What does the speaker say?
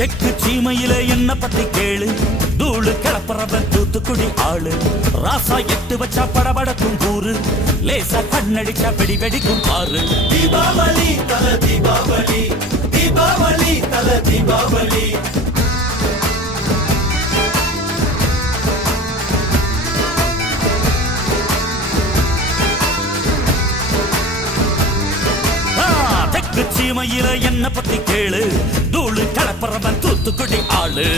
தெற்கு சீமையில என்ன பத்தி கேளு, தூளு கிளப்புறவன் தூத்துக்குடி ஆளு. ராசா எட்டு வச்சா படபடக்கும் கூறு, லேசா கண்ணடிச்சா வெடி வெடிக்கும் பாரு. தீபாவளி தல தீபாவளி, தீபாவளி தல தீபாவளி. தெற்கு சீமையில என்ன பத்தி கேளு, தூளு கிளப்புறவன் தூத்துக்குடி ஆளு.